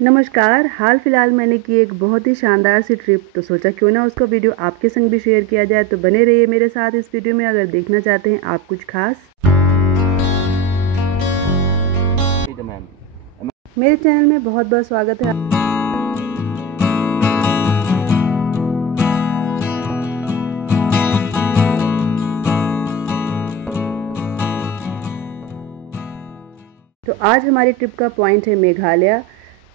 नमस्कार। हाल फिलहाल मैंने की एक बहुत ही शानदार सी ट्रिप, तो सोचा क्यों ना उसका वीडियो आपके संग भी शेयर किया जाए। तो बने रहिए मेरे साथ इस वीडियो में अगर देखना चाहते हैं आप कुछ खास। मेरे चैनल में बहुत बहुत स्वागत है। तो आज हमारी ट्रिप का पॉइंट है मेघालय।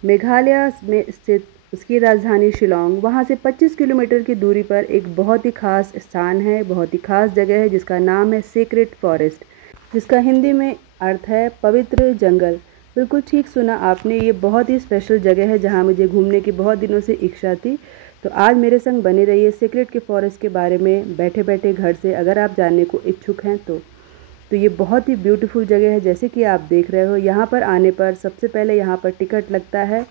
मेघालय में स्थित उसकी राजधानी शिलोंग, वहाँ से 25 किलोमीटर की दूरी पर एक बहुत ही खास स्थान है, बहुत ही खास जगह है जिसका नाम है सीक्रेट फॉरेस्ट, जिसका हिंदी में अर्थ है पवित्र जंगल। बिल्कुल ठीक सुना आपने, ये बहुत ही स्पेशल जगह है जहाँ मुझे घूमने की बहुत दिनों से इच्छा थी। तो आज मेरे संग बने रहिए सीक्रेट के फॉरेस्ट के बारे में बैठे बैठे घर से, अगर आप जानने को इच्छुक हैं तो ये बहुत ही ब्यूटीफुल जगह है। जैसे कि आप देख रहे हो, यहाँ पर आने पर सबसे पहले यहाँ पर टिकट लगता है।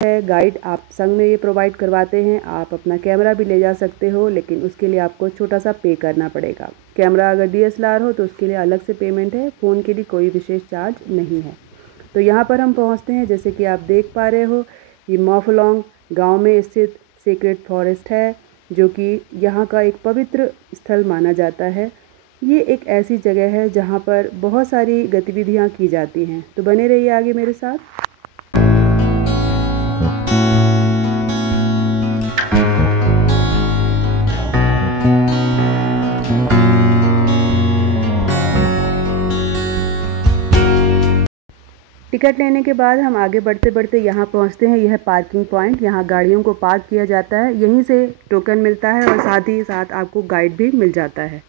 गाइड आप संग में ये प्रोवाइड करवाते हैं। आप अपना कैमरा भी ले जा सकते हो, लेकिन उसके लिए आपको छोटा सा पे करना पड़ेगा। कैमरा अगर DSLR हो तो उसके लिए अलग से पेमेंट है, फ़ोन के लिए कोई विशेष चार्ज नहीं है। तो यहाँ पर हम पहुँचते हैं। जैसे कि आप देख पा रहे हो, ये मॉफलोंग गाँव में स्थित सीक्रेट फॉरेस्ट है, जो कि यहाँ का एक पवित्र स्थल माना जाता है। ये एक ऐसी जगह है जहाँ पर बहुत सारी गतिविधियाँ की जाती हैं। तो बने रहिए आगे मेरे साथ। टिकट लेने के बाद हम आगे बढ़ते बढ़ते यहाँ पहुँचते हैं। यह पार्किंग पॉइंट, यहाँ गाड़ियों को पार्क किया जाता है। यहीं से टोकन मिलता है और साथ ही साथ आपको गाइड भी मिल जाता है।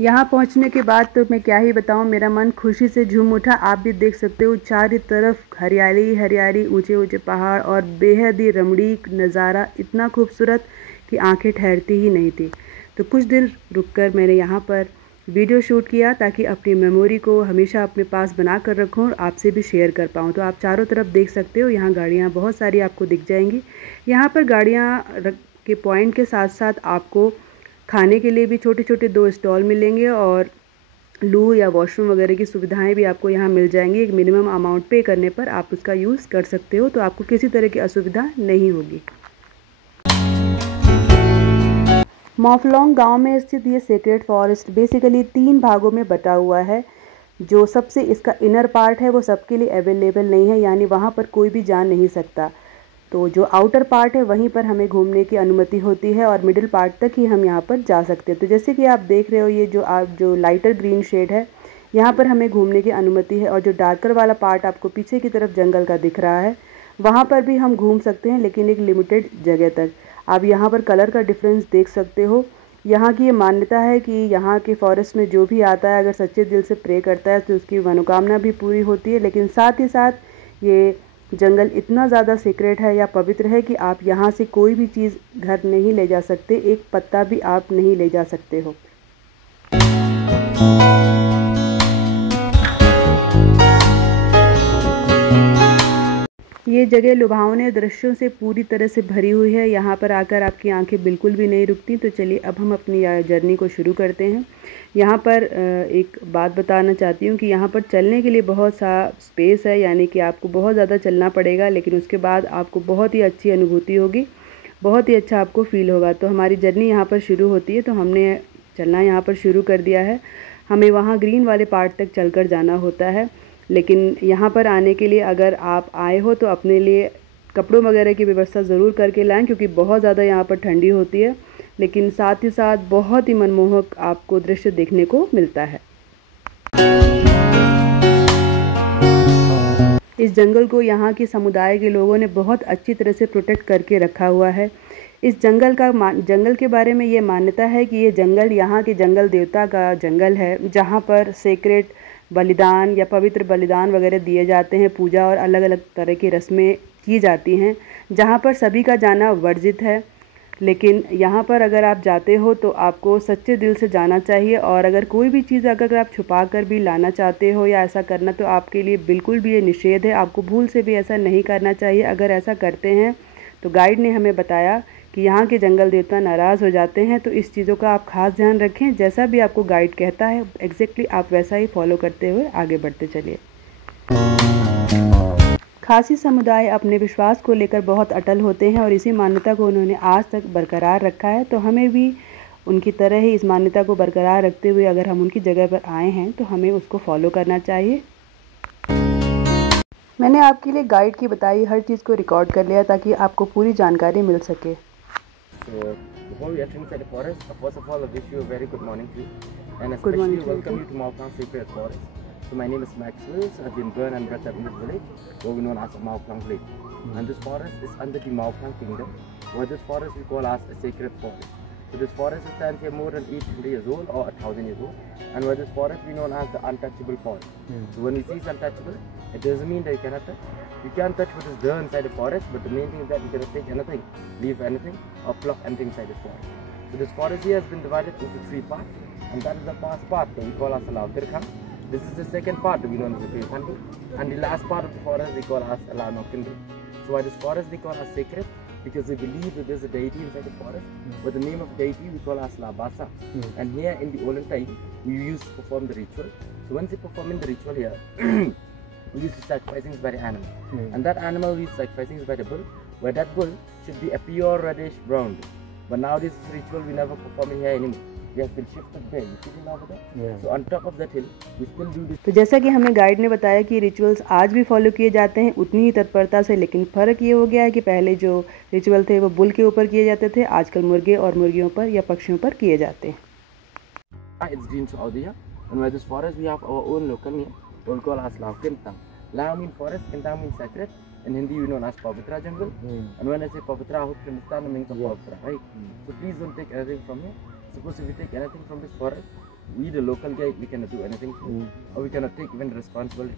यहाँ पहुँचने के बाद तो मैं क्या ही बताऊँ, मेरा मन खुशी से झूम उठा। आप भी देख सकते हो चारों तरफ हरियाली हरियाली, ऊंचे ऊंचे पहाड़ और बेहद ही रमणीक नज़ारा, इतना खूबसूरत कि आंखें ठहरती ही नहीं थी। तो कुछ दिन रुककर मैंने यहाँ पर वीडियो शूट किया ताकि अपनी मेमोरी को हमेशा अपने पास बना कर रखूँ और आपसे भी शेयर कर पाऊँ। तो आप चारों तरफ देख सकते हो, यहाँ गाड़ियाँ बहुत सारी आपको दिख जाएंगी। यहाँ पर गाड़ियाँ के पॉइंट के साथ साथ आपको खाने के लिए भी छोटे छोटे 2 स्टॉल मिलेंगे और लू या वॉशरूम वगैरह की सुविधाएं भी आपको यहाँ मिल जाएंगी। एक मिनिमम अमाउंट पे करने पर आप उसका यूज़ कर सकते हो, तो आपको किसी तरह की असुविधा नहीं होगी। मॉफलोंग गांव में स्थित ये सीक्रेट फॉरेस्ट बेसिकली 3 भागों में बटा हुआ है। जो सबसे इसका इनर पार्ट है वो सबके लिए अवेलेबल नहीं है, यानी वहाँ पर कोई भी जा नहीं सकता। तो जो आउटर पार्ट है वहीं पर हमें घूमने की अनुमति होती है और मिडिल पार्ट तक ही हम यहाँ पर जा सकते हैं। तो जैसे कि आप देख रहे हो, ये जो लाइटर ग्रीन शेड है, यहाँ पर हमें घूमने की अनुमति है। और जो डार्कर वाला पार्ट आपको पीछे की तरफ जंगल का दिख रहा है, वहाँ पर भी हम घूम सकते हैं, लेकिन एक लिमिटेड जगह तक। आप यहाँ पर कलर का डिफरेंस देख सकते हो। यहाँ की ये मान्यता है कि यहाँ के फॉरेस्ट में जो भी आता है, अगर सच्चे दिल से प्रे करता है तो उसकी मनोकामना भी पूरी होती है। लेकिन साथ ही साथ ये जंगल इतना ज़्यादा सीक्रेट है या पवित्र है कि आप यहाँ से कोई भी चीज़ घर नहीं ले जा सकते, एक पत्ता भी आप नहीं ले जा सकते हो। ये जगह लुभावने दृश्यों से पूरी तरह से भरी हुई है। यहाँ पर आकर आपकी आंखें बिल्कुल भी नहीं रुकती। तो चलिए अब हम अपनी जर्नी को शुरू करते हैं। यहाँ पर एक बात बताना चाहती हूँ कि यहाँ पर चलने के लिए बहुत सा स्पेस है, यानी कि आपको बहुत ज़्यादा चलना पड़ेगा, लेकिन उसके बाद आपको बहुत ही अच्छी अनुभूति होगी, बहुत ही अच्छा आपको फील होगा। तो हमारी जर्नी यहाँ पर शुरू होती है, तो हमने चलना यहाँ पर शुरू कर दिया है। हमें वहाँ ग्रीन वाले पार्ट तक चलकर जाना होता है, लेकिन यहाँ पर आने के लिए अगर आप आए हो तो अपने लिए कपड़ों वगैरह की व्यवस्था ज़रूर करके लाएं, क्योंकि बहुत ज़्यादा यहाँ पर ठंडी होती है। लेकिन साथ ही साथ बहुत ही मनमोहक आपको दृश्य देखने को मिलता है। इस जंगल को यहाँ के समुदाय के लोगों ने बहुत अच्छी तरह से प्रोटेक्ट करके रखा हुआ है। इस जंगल के बारे में ये मान्यता है कि ये जंगल यहाँ के जंगल देवता का जंगल है, जहाँ पर सीक्रेट बलिदान या पवित्र बलिदान वगैरह दिए जाते हैं, पूजा और अलग अलग तरह की रस्में की जाती हैं, जहाँ पर सभी का जाना वर्जित है। लेकिन यहाँ पर अगर आप जाते हो तो आपको सच्चे दिल से जाना चाहिए, और अगर कोई भी चीज़ अगर आप छुपा कर भी लाना चाहते हो या ऐसा करना, तो आपके लिए बिल्कुल भी ये निषेध है। आपको भूल से भी ऐसा नहीं करना चाहिए। अगर ऐसा करते हैं तो गाइड ने हमें बताया कि यहाँ के जंगल देवता नाराज़ हो जाते हैं। तो इस चीज़ों का आप खास ध्यान रखें। जैसा भी आपको गाइड कहता है एग्जैक्टली आप वैसा ही फॉलो करते हुए आगे बढ़ते चलिए। खासी समुदाय अपने विश्वास को लेकर बहुत अटल होते हैं और इसी मान्यता को उन्होंने आज तक बरकरार रखा है। तो हमें भी उनकी तरह ही इस मान्यता को बरकरार रखते हुए अगर हम उनकी जगह पर आए हैं तो हमें उसको फॉलो करना चाहिए। मैंने आपके लिए गाइड की बताई हर चीज़ को रिकॉर्ड कर लिया ताकि आपको पूरी जानकारी मिल सके। Before we enter inside the forest, first of all, I wish you a very good morning to you, and especially welcome you to Mauplang Sacred Forest. So my name is Max Wills. I've been born and brought up in this village, where we known as Mauplang Lake. And this forest is under the Mauplang Kingdom, where this forest we call as a sacred forest. So this forest stands here more than 800 years old or 1000 years old, and where this forest we known as the untouchable forest. So when we see it's untouchable, it doesn't mean that you cannot touch. You can touch what is there inside the forest, but the main thing is that you cannot take anything, leave anything, or pluck anything inside the forest. So this forest here has been divided into 3 parts, and that is the first part that we call as Alao Tirkham. This is the second part that we know as the Paykhandi, and the last part of the forest we call as Alao Nokindi. So why this forest we call as sacred? Because we believe that there's a deity inside the forest, but the name of deity we call as Labasa. And here in the olden time, we used to perform the ritual. So once we perform in the ritual here, we used to sacrifice things by the animal. And that animal we sacrificing is by the bull, where that bull should be a pure reddish brown. But now this ritual we never perform it here anymore. We have been shifted there. You see it over there? So on top of that hill, we still do this. तो जैसा कि हमें guide ने बताया कि rituals आज भी follow किए जाते हैं उतनी ही तत्परता से, लेकिन फ़र्क ये हो गया है कि पहले जो रिचुअल थे वो बुल के ऊपर किए जाते थे, आजकल मुर्गे और मुर्गियों पर या पक्षियों पर किए जाते हैं। It's Dean Saudi, and where this forest we have our own local name, we call as Lao Kintang. Lao means forest, Kintang means sacred. In Hindi we know as Pavitra jungle. And when I say Pavitra, I hope you understand the meaning of Pavitra, right? So please don't take anything from here. Suppose if you take anything from this forest, we the local guy, we cannot do anything for it, or we cannot take even responsibility.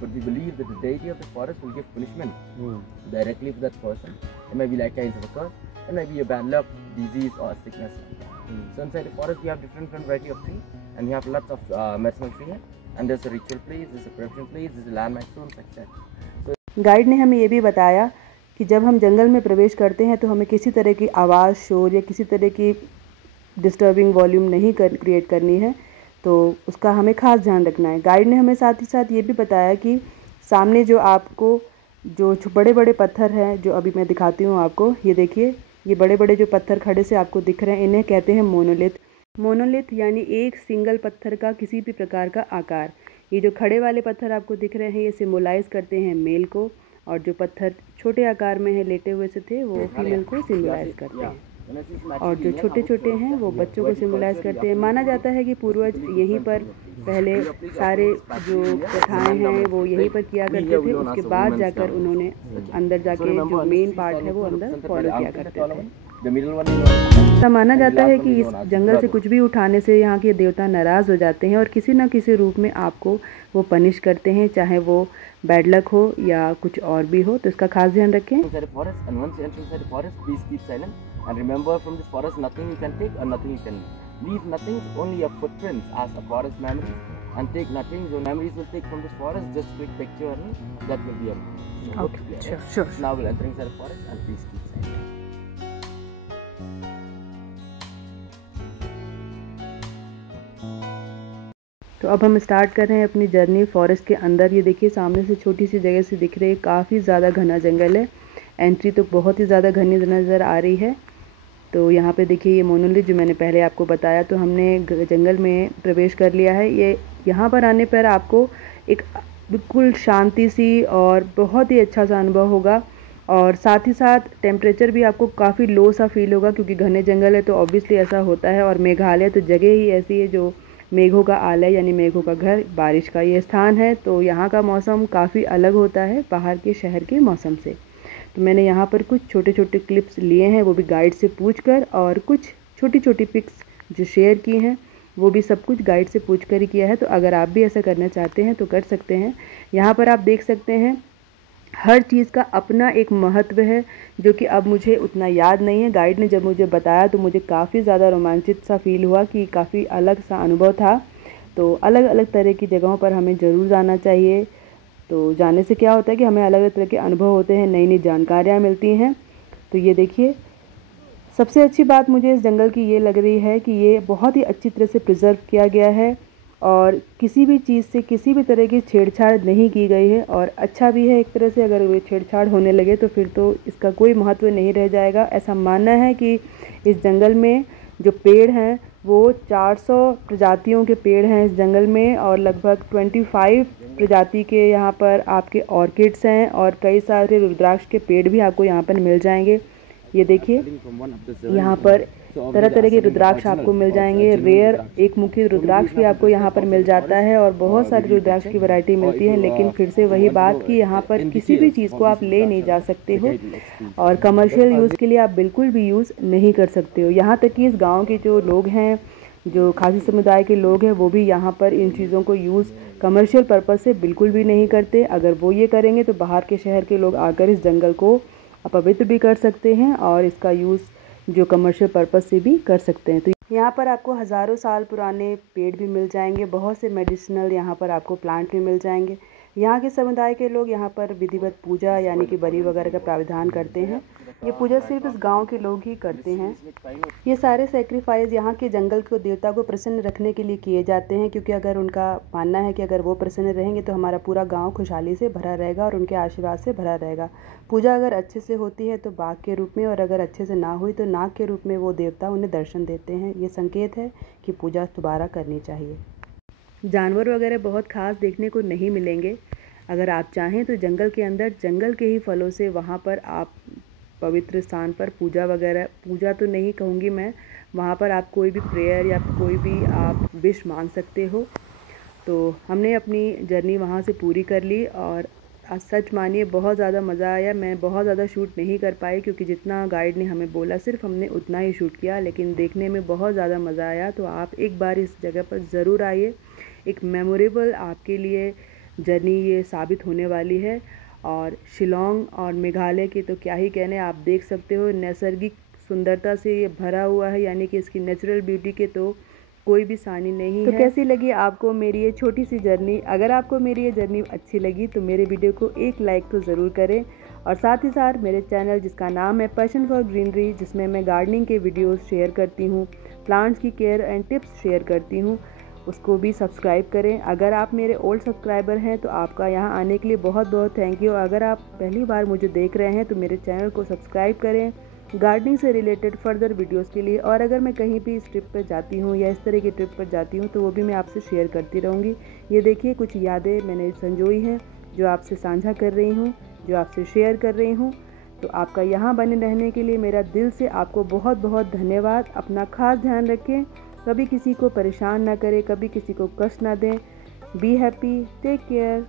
But we believe that the deity of the forest will give punishment directly for that person. It may be like kinds of a curse, it may be a bad luck, disease or a sickness like that. So inside the forest we have different variety of trees, and we have lots of medicinal trees here. And there's a ritual place, there's a preparation place, there's a landmark zones, etc. So guide ने हमें ये भी बताया कि जब हम जंगल में प्रवेश करते हैं तो हमें किसी तरह की आवाज़, शोर या किसी तरह की डिस्टर्बिंग वॉल्यूम नहीं क्रिएट करनी है, तो उसका हमें ख़ास ध्यान रखना है। गाइड ने हमें साथ ही साथ ये भी बताया कि सामने जो आपको जो बड़े बड़े पत्थर हैं, जो अभी मैं दिखाती हूँ आपको, ये देखिए, ये बड़े बड़े जो पत्थर खड़े से आपको दिख रहे हैं, इन्हें कहते हैं मोनोलिथ। मोनोलिथ यानी एक सिंगल पत्थर का किसी भी प्रकार का आकार। ये जो खड़े वाले पत्थर आपको दिख रहे हैं ये सिम्बोलाइज़ करते हैं मेल को, और जो पत्थर छोटे आकार में है लेटे हुए से थे वो फीमेल को सिम्बोलाइज़ करते हैं, और जो छोटे छोटे हैं वो बच्चों को सिम्बोलाइज़ करते हैं। माना जाता है कि पूर्वज यहीं पर पहले सारे जो प्रथाएं हैं वो यहीं पर किया करते थे, उसके बाद जाकर उन्होंने अंदर जाके जो मेन पार्ट है वो अंदर फॉलो किया करते थे। ऐसा माना जाता है कि इस जंगल से कुछ भी उठाने से यहाँ के देवता नाराज़ हो जाते हैं और किसी न किसी रूप में आपको वो पनिश करते हैं, चाहे वो बैड लक हो या कुछ और भी हो, तो इसका खास ध्यान रखें। And remember, from this forest, nothing you can take or nothing you can leave. Leave nothing, only your footprints as a forest memories, and take nothing. Your memories will take from this forest, just quick picture and that will be enough. Okay, sure. Now we'll enter inside the forest and please keep silent. तो अब हम start कर रहे हैं अपनी journey forest के अंदर। ये देखिए सामने से छोटी सी जगह से दिख रही है, काफ़ी ज़्यादा घना जंगल है। एंट्री तो बहुत ही ज़्यादा घनी नज़र आ रही है। तो यहाँ पे देखिए ये मोनोलिथ जो मैंने पहले आपको बताया, तो हमने जंगल में प्रवेश कर लिया है। ये यहाँ पर आने पर आपको एक बिल्कुल शांति सी और बहुत ही अच्छा सा अनुभव होगा, और साथ ही साथ टेम्परेचर भी आपको काफ़ी लो सा फील होगा, क्योंकि घने जंगल है तो ऑब्वियसली ऐसा होता है। और मेघालय तो जगह ही ऐसी है जो मेघों का आलय यानी मेघों का घर, बारिश का ये स्थान है, तो यहाँ का मौसम काफ़ी अलग होता है बाहर के शहर के मौसम से। तो मैंने यहाँ पर कुछ छोटे छोटे क्लिप्स लिए हैं, वो भी गाइड से पूछकर, और कुछ छोटी छोटी पिक्स जो शेयर की हैं वो भी सब कुछ गाइड से पूछकर ही किया है। तो अगर आप भी ऐसा करना चाहते हैं तो कर सकते हैं। यहाँ पर आप देख सकते हैं हर चीज़ का अपना एक महत्व है, जो कि अब मुझे उतना याद नहीं है। गाइड ने जब मुझे बताया तो मुझे काफ़ी ज़्यादा रोमांचित सा फील हुआ कि काफ़ी अलग सा अनुभव था। तो अलग अलग तरह की जगहों पर हमें ज़रूर जाना चाहिए। तो जाने से क्या होता है कि हमें अलग अलग तरह के अनुभव होते हैं, नई नई जानकारियाँ मिलती हैं। तो ये देखिए, सबसे अच्छी बात मुझे इस जंगल की ये लग रही है कि ये बहुत ही अच्छी तरह से प्रिजर्व किया गया है, और किसी भी चीज़ से किसी भी तरह की छेड़छाड़ नहीं की गई है। और अच्छा भी है एक तरह से, अगर वो छेड़छाड़ होने लगे तो फिर तो इसका कोई महत्व नहीं रह जाएगा। ऐसा मानना है कि इस जंगल में जो पेड़ हैं वो 400 प्रजातियों के पेड़ हैं इस जंगल में, और लगभग 25 प्रजाति के यहाँ पर आपके ऑर्किड्स हैं, और कई सारे रुद्राक्ष के पेड़ भी आपको यहाँ पर मिल जाएंगे। ये देखिए यहाँ पर तरह तरह के रुद्राक्ष आपको मिल जाएंगे। रेयर एक मुखी रुद्राक्ष भी आपको यहाँ पर मिल जाता है, और बहुत सारी रुद्राक्ष की वैरायटी मिलती है। लेकिन फिर से वही बात कि यहाँ पर किसी भी चीज़ को आप ले नहीं जा सकते हो, और कमर्शियल यूज़ के लिए आप बिल्कुल भी यूज़ नहीं कर सकते हो। यहाँ तक कि इस गाँव के जो लोग हैं, जो खासी समुदाय के लोग हैं, वो भी यहाँ पर इन चीज़ों को यूज़ कमर्शियल पर्पज़ से बिल्कुल भी नहीं करते। अगर वो ये करेंगे तो बाहर के शहर के लोग आकर इस जंगल को अपवित्र भी कर सकते हैं, और इसका यूज़ जो कमर्शियल पर्पज़ से भी कर सकते हैं। तो यहाँ पर आपको हज़ारों साल पुराने पेड़ भी मिल जाएंगे, बहुत से मेडिसिनल यहाँ पर आपको प्लांट भी मिल जाएंगे। यहाँ के समुदाय के लोग यहाँ पर विधिवत पूजा यानी कि बलि वगैरह का प्रावधान करते हैं। ये पूजा सिर्फ इस गांव के लोग ही करते हैं। ये सारे सेक्रीफाइस यहाँ के जंगल को देवता को प्रसन्न रखने के लिए किए जाते हैं, क्योंकि अगर उनका मानना है कि अगर वो प्रसन्न रहेंगे तो हमारा पूरा गांव खुशहाली से भरा रहेगा और उनके आशीर्वाद से भरा रहेगा। पूजा अगर अच्छे से होती है तो बाघ के रूप में, और अगर अच्छे से ना हुई तो नाग के रूप में वो देवता उन्हें दर्शन देते हैं। ये संकेत है कि पूजा दोबारा करनी चाहिए। जानवर वगैरह बहुत खास देखने को नहीं मिलेंगे। अगर आप चाहें तो जंगल के अंदर जंगल के ही फलों से वहाँ पर आप पवित्र स्थान पर पूजा तो नहीं कहूँगी मैं, वहाँ पर आप कोई भी प्रेयर या कोई भी आप विश मांग सकते हो। तो हमने अपनी जर्नी वहाँ से पूरी कर ली, और सच मानिए बहुत ज़्यादा मज़ा आया। मैं बहुत ज़्यादा शूट नहीं कर पाई, क्योंकि जितना गाइड ने हमें बोला सिर्फ हमने उतना ही शूट किया, लेकिन देखने में बहुत ज़्यादा मज़ा आया। तो आप एक बार इस जगह पर ज़रूर आइए। एक मेमोरेबल आपके लिए जर्नी ये साबित होने वाली है। और शिलोंग और मेघालय की तो क्या ही कहने, आप देख सकते हो नैसर्गिक सुंदरता से ये भरा हुआ है, यानी कि इसकी नेचुरल ब्यूटी के तो कोई भी सानी नहीं है। तो कैसी लगी आपको मेरी ये छोटी सी जर्नी? अगर आपको मेरी ये जर्नी अच्छी लगी तो मेरे वीडियो को एक लाइक तो ज़रूर करें, और साथ ही साथ मेरे चैनल जिसका नाम है पैशन फॉर ग्रीनरी, जिसमें मैं गार्डनिंग के वीडियोस शेयर करती हूँ, प्लांट्स की केयर एंड टिप्स शेयर करती हूँ, उसको भी सब्सक्राइब करें। अगर आप मेरे ओल्ड सब्सक्राइबर हैं तो आपका यहाँ आने के लिए बहुत बहुत थैंक यू। अगर आप पहली बार मुझे देख रहे हैं तो मेरे चैनल को सब्सक्राइब करें गार्डनिंग से रिलेटेड फर्दर वीडियोस के लिए। और अगर मैं कहीं भी इस ट्रिप पर जाती हूँ या इस तरह की ट्रिप पर जाती हूँ तो वो भी मैं आपसे शेयर करती रहूँगी। ये देखिए कुछ यादें मैंने संजोई हैं जो आपसे साझा कर रही हूँ, जो आपसे शेयर कर रही हूँ। तो आपका यहाँ बने रहने के लिए मेरा दिल से आपको बहुत बहुत धन्यवाद। अपना खास ध्यान रखें, कभी किसी को परेशान ना करें, कभी किसी को कष्ट ना दें। Be happy, take care.